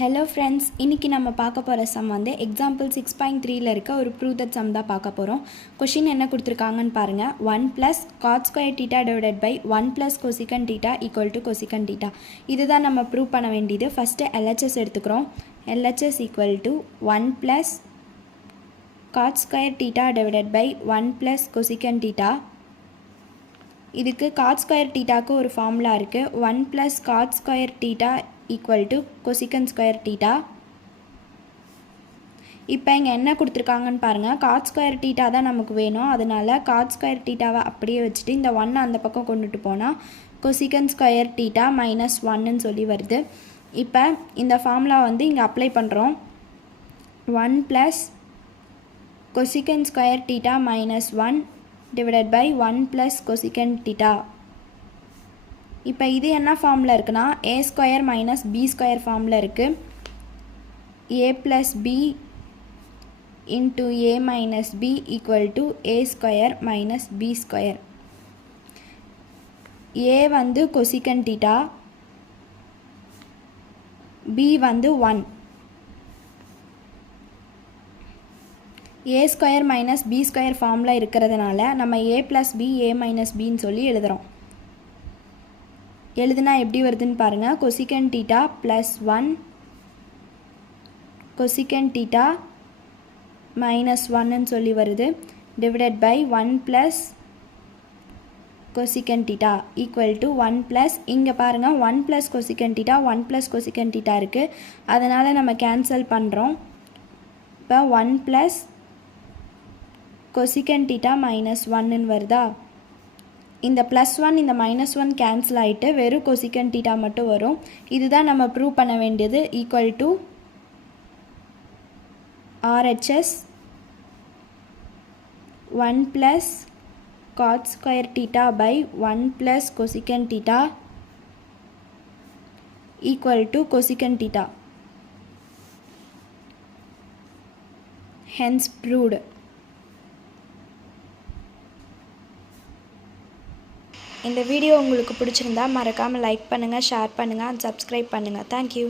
Hello friends, இன்னைக்கு நம்ம பார்க்க போற சம் வந்து எக்ஸாம்பிள் 6.3ல இருக்க ஒரு prove that sum தான் பார்க்க போறோம். क्वेश्चन என்ன கொடுத்திருக்காங்கன்னு பாருங்க. 1 + cot square theta divided by 1 + cosecant theta equal to cosecant theta. இதுதான் நம்ம prove பண்ண வேண்டியது. ஃபர்ஸ்ட் LHS எடுத்துக்கிறோம். LHS equal to 1 + cot square theta divided by 1 + cosecant theta. இதுக்கு cot square thetaக்கு ஒரு ஃபார்முலா இருக்கு. 1 + cot square theta equal to cosecant square theta. இப்போ இங்க என்ன கொடுத்திருக்காங்கன்னு பாருங்க. cot square theta தான் நமக்கு வேணும். அதனால cot square thetaவை அப்படியே வச்சிட்டு இந்த 1 அந்த பக்கம் கொண்டுட்டு போனா cosecant square theta minus 1 ன்னு சொல்லி வருது. இப்போ இந்த ஃபார்முலா வந்து இங்க அப்ளை பண்றோம். 1 + cosecant square theta minus 1 divided by 1 + cosecant theta. இப்போ இது என்ன ஃபார்முலா இருக்குன்னா a square minus b square formula இருக்கு. a plus b into a minus b equal to a square minus b square. a வந்து cosecant theta, b வந்து 1. a square minus b square formula இருக்கிறதுனால நம்ம a plus b a minus b ன்னு சொல்லி எழுதுறோம். எழுதுனா எப்படி வருதுன்னு பாருங்க. cosecant theta plus 1 cosecant theta minus 1 ன்னு சொல்லி வருது. divided by 1 plus cosecant theta equal to 1 plus இங்க பாருங்க 1 plus cosecant theta 1 plus cosecant theta இருக்கு. அதனால நம்ம கேன்சல் பண்றோம். இப்போ 1 plus cosecant theta minus 1 ன்னு வருதா. இந்த plus 1 இந்த minus 1 cancel ஆயிட்டு வெறும் cosecant theta மட்டும் வரும். இதுதான் நம்ம prove பண்ண வேண்டியது. equal to RHS 1 plus cot square theta by 1 plus cosecant theta equal to cosecant theta. Hence proved. இந்த வீடியோ உங்களுக்கு பிடிச்சிருந்தா மறக்காம லைக் பண்ணுங்க, ஷேர் பண்ணுங்க and subscribe பண்ணுங்க. Thank you.